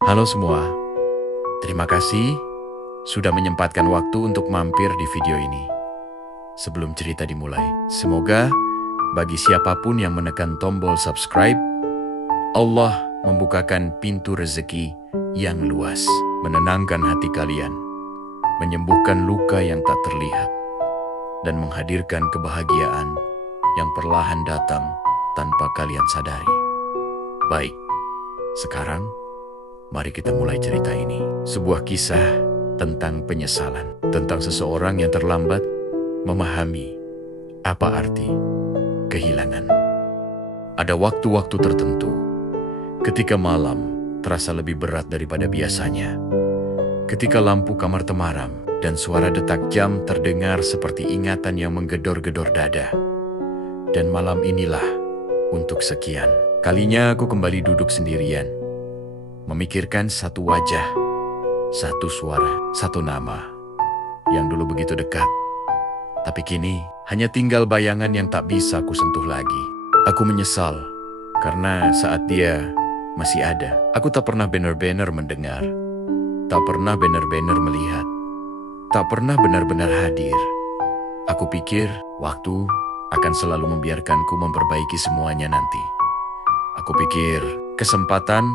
Halo semua, terima kasih sudah menyempatkan waktu untuk mampir di video ini. Sebelum cerita dimulai, semoga bagi siapapun yang menekan tombol subscribe, Allah membukakan pintu rezeki yang luas, menenangkan hati kalian, menyembuhkan luka yang tak terlihat, dan menghadirkan kebahagiaan yang perlahan datang tanpa kalian sadari. Baik, sekarang mari kita mulai cerita ini. Sebuah kisah tentang penyesalan, tentang seseorang yang terlambat memahami apa arti kehilangan. Ada waktu-waktu tertentu ketika malam terasa lebih berat daripada biasanya. Ketika lampu kamar temaram dan suara detak jam terdengar seperti ingatan yang menggedor-gedor dada. Dan malam inilah untuk sekian kalinya aku kembali duduk sendirian, memikirkan satu wajah, satu suara, satu nama yang dulu begitu dekat. Tapi kini hanya tinggal bayangan yang tak bisa aku sentuh lagi. Aku menyesal karena saat dia masih ada, aku tak pernah benar-benar mendengar, tak pernah benar-benar melihat, tak pernah benar-benar hadir. Aku pikir waktu akan selalu membiarkanku memperbaiki semuanya nanti. Aku pikir kesempatan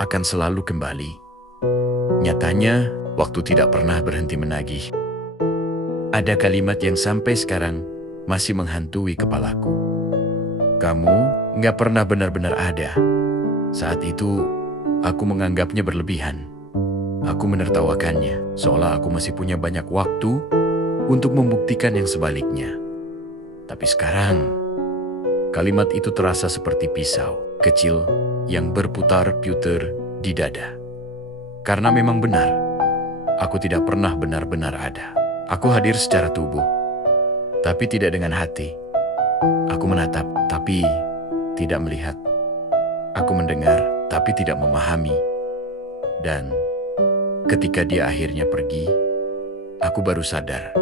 akan selalu kembali. Nyatanya, waktu tidak pernah berhenti menagih. Ada kalimat yang sampai sekarang masih menghantui kepalaku. Kamu nggak pernah benar-benar ada. Saat itu, aku menganggapnya berlebihan. Aku menertawakannya, seolah aku masih punya banyak waktu untuk membuktikan yang sebaliknya. Tapi sekarang, kalimat itu terasa seperti pisau kecil yang berputar-putar di dada. Karena memang benar, aku tidak pernah benar-benar ada. Aku hadir secara tubuh, tapi tidak dengan hati. Aku menatap, tapi tidak melihat. Aku mendengar, tapi tidak memahami. Dan ketika dia akhirnya pergi, aku baru sadar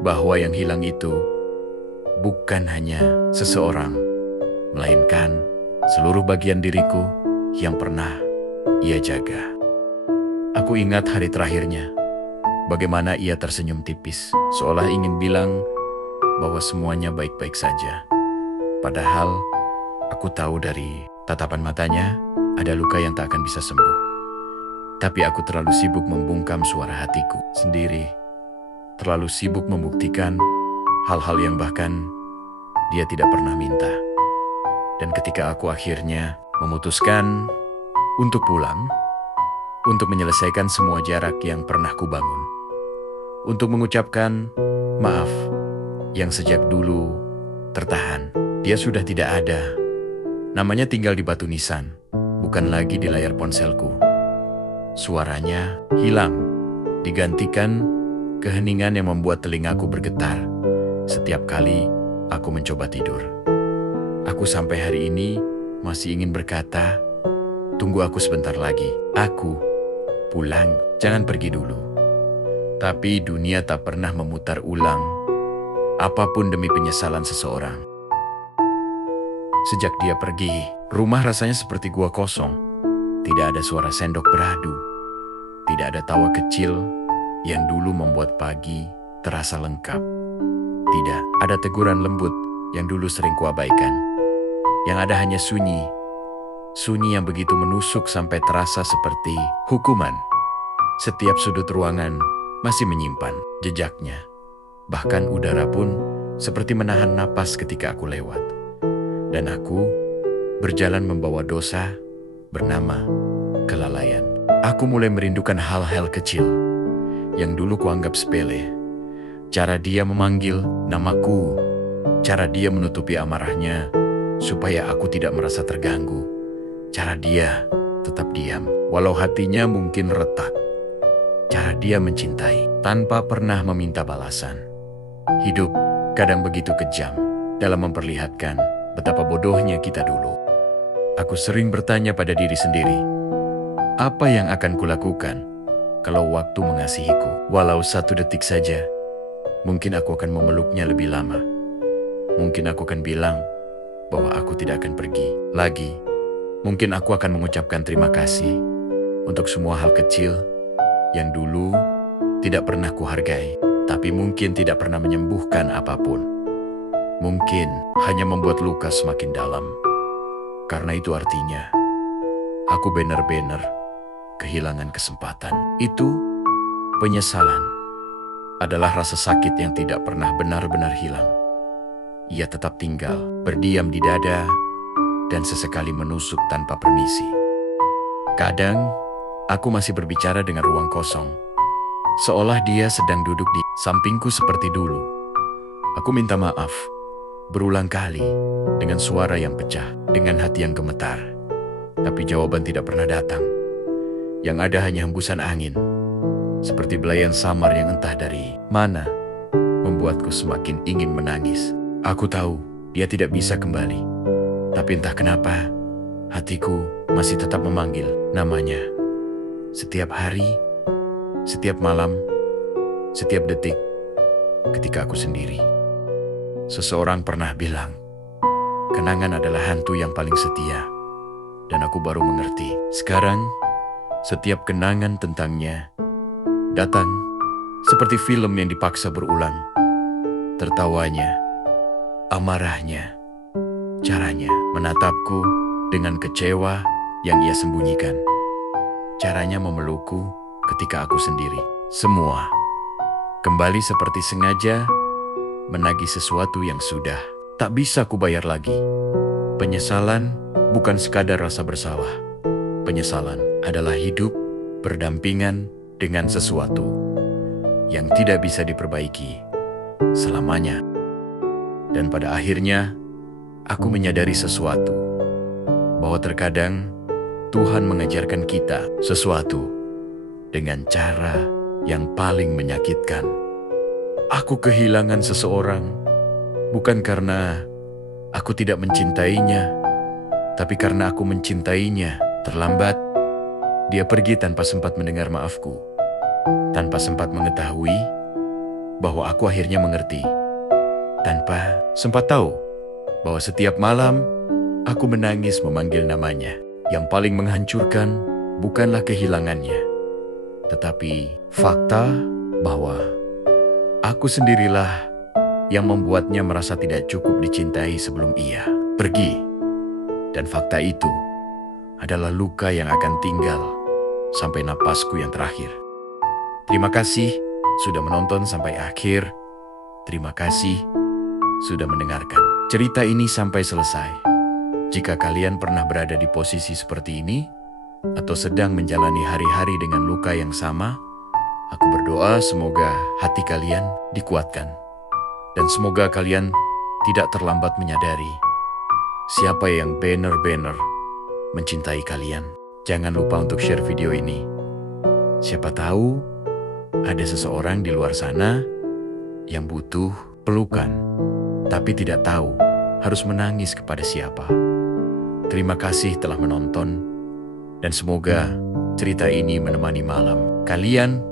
bahwa yang hilang itu bukan hanya seseorang, melainkan seluruh bagian diriku yang pernah ia jaga. Aku ingat hari terakhirnya, bagaimana ia tersenyum tipis, seolah ingin bilang bahwa semuanya baik-baik saja. Padahal aku tahu dari tatapan matanya ada luka yang tak akan bisa sembuh. Tapi aku terlalu sibuk membungkam suara hatiku sendiri, terlalu sibuk membuktikan hal-hal yang bahkan dia tidak pernah minta. Dan ketika aku akhirnya memutuskan untuk pulang, untuk menyelesaikan semua jarak yang pernah kubangun, untuk mengucapkan maaf yang sejak dulu tertahan, dia sudah tidak ada. Namanya tinggal di batu nisan, bukan lagi di layar ponselku. Suaranya hilang, digantikan keheningan yang membuat telingaku bergetar setiap kali aku mencoba tidur. Aku sampai hari ini masih ingin berkata, tunggu aku sebentar lagi. Aku pulang, jangan pergi dulu. Tapi dunia tak pernah memutar ulang apapun demi penyesalan seseorang. Sejak dia pergi, rumah rasanya seperti gua kosong. Tidak ada suara sendok beradu. Tidak ada tawa kecil yang dulu membuat pagi terasa lengkap. Tidak ada teguran lembut yang dulu sering kuabaikan. Yang ada hanya sunyi. Sunyi yang begitu menusuk sampai terasa seperti hukuman. Setiap sudut ruangan masih menyimpan jejaknya. Bahkan udara pun seperti menahan napas ketika aku lewat. Dan aku berjalan membawa dosa bernama kelalaian. Aku mulai merindukan hal-hal kecil yang dulu kuanggap sepele. Cara dia memanggil namaku, cara dia menutupi amarahnya supaya aku tidak merasa terganggu, cara dia tetap diam walau hatinya mungkin retak, cara dia mencintai tanpa pernah meminta balasan. Hidup kadang begitu kejam dalam memperlihatkan betapa bodohnya kita dulu. Aku sering bertanya pada diri sendiri, apa yang akan kulakukan kalau waktu mengasihiku? Walau 1 detik saja, mungkin aku akan memeluknya lebih lama. Mungkin aku akan bilang bahwa aku tidak akan pergi lagi. Mungkin aku akan mengucapkan terima kasih untuk semua hal kecil yang dulu tidak pernah kuhargai, tapi mungkin tidak pernah menyembuhkan apapun. Mungkin hanya membuat luka semakin dalam. Karena itu artinya, aku benar-benar kehilangan kesempatan. Itu penyesalan adalah rasa sakit yang tidak pernah benar-benar hilang. Ia tetap tinggal, berdiam di dada, dan sesekali menusuk tanpa permisi. Kadang, aku masih berbicara dengan ruang kosong, seolah dia sedang duduk di sampingku seperti dulu. Aku minta maaf, berulang kali, dengan suara yang pecah, dengan hati yang gemetar. Tapi jawaban tidak pernah datang. Yang ada hanya hembusan angin, seperti belayan samar yang entah dari mana, membuatku semakin ingin menangis. Aku tahu dia tidak bisa kembali, tapi entah kenapa, hatiku masih tetap memanggil namanya. Setiap hari, setiap malam, setiap detik, ketika aku sendiri. Seseorang pernah bilang, kenangan adalah hantu yang paling setia. Dan aku baru mengerti. Sekarang, setiap kenangan tentangnya datang seperti film yang dipaksa berulang. Tertawanya, amarahnya, caranya menatapku dengan kecewa yang ia sembunyikan. Caranya memelukku ketika aku sendiri. Semua kembali seperti sengaja menagih sesuatu yang sudah tak bisa kubayar lagi. Penyesalan bukan sekadar rasa bersalah. Penyesalan adalah hidup berdampingan dengan sesuatu yang tidak bisa diperbaiki selamanya. Dan pada akhirnya, aku menyadari sesuatu, bahwa terkadang Tuhan mengajarkan kita sesuatu dengan cara yang paling menyakitkan. Aku kehilangan seseorang bukan karena aku tidak mencintainya, tapi karena aku mencintainya terlambat. Dia pergi tanpa sempat mendengar maafku, tanpa sempat mengetahui bahwa aku akhirnya mengerti, tanpa sempat tahu bahwa setiap malam aku menangis memanggil namanya. Yang paling menghancurkan bukanlah kehilangannya, tetapi fakta bahwa aku sendirilah yang membuatnya merasa tidak cukup dicintai sebelum ia pergi. Dan fakta itu adalah luka yang akan tinggal sampai napasku yang terakhir. Terima kasih sudah menonton sampai akhir. Terima kasih sudah mendengarkan cerita ini sampai selesai. Jika kalian pernah berada di posisi seperti ini, atau sedang menjalani hari-hari dengan luka yang sama, aku berdoa semoga hati kalian dikuatkan. Dan semoga kalian tidak terlambat menyadari siapa yang benar-benar mencintai kalian. Jangan lupa untuk share video ini. Siapa tahu ada seseorang di luar sana yang butuh pelukan, tapi tidak tahu harus menangis kepada siapa. Terima kasih telah menonton, dan semoga cerita ini menemani malam kalian,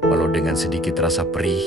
walau dengan sedikit rasa perih